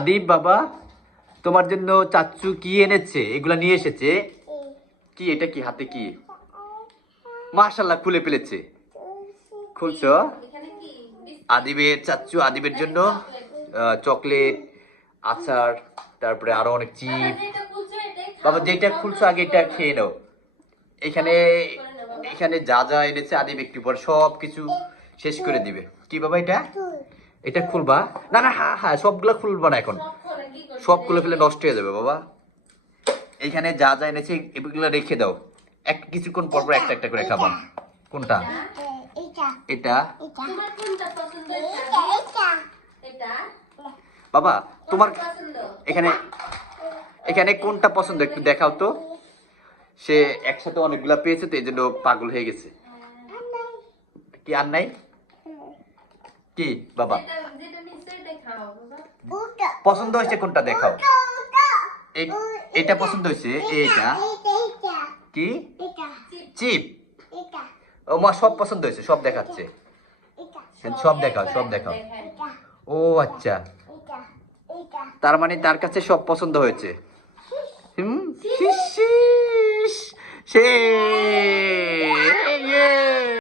আদিব বাবা, তোমার জন্য চাচ্চু কি এনেছে? এগুলা নিয়ে এসেছে? কি, এটা কি, হাতে কি? মাশাল্লাহ খুলে ফেলেছে। খুলছো? আদিবের চাচ্চু, আদিবের জন্য চকলেট, আচার, তারপরে আরও অনেক চিপ। বাবা যেটা খুলছো, আগে এটা খেয়ে নাও। এখানে এখানে যা যা এনেছে, আদিব একটু পর সব কিছু শেষ করে দিবে। কি বাবা এটা? এটা খুলবা? না না হ্যাঁ হ্যাঁ সবগুলা খুলবা না এখন। সব খোলা ফেলে নষ্ট হয়ে যাবে বাবা। এখানে যা যা এনেছে এগুলো রেখে দাও। এক কিছুক্ষণ পর পর একটা একটা করে খাবা। কোনটা? এটা? তোমার কোনটা পছন্দ? হয়েছে? এটা? বাবা তোমার এখানে এখানে কোনটা পছন্দ একটু দেখাও তো। সে একসাথে অনেকগুলা পেয়েছে তো এই জন্য পাগল হয়ে গেছে। কি আর নাই? কি বাবা? পছন্দ হয়েছে কোনটা দেখাও? এটা পছন্দ হয়েছে এইটা। কি? চিপ। ও মা সব পছন্দ হয়েছে সব দেখাচ্ছে। সব দেখাও সব দেখাও। ও আচ্ছা। তার মানে তার কাছে সব পছন্দ হয়েছে। হুম। শেষ।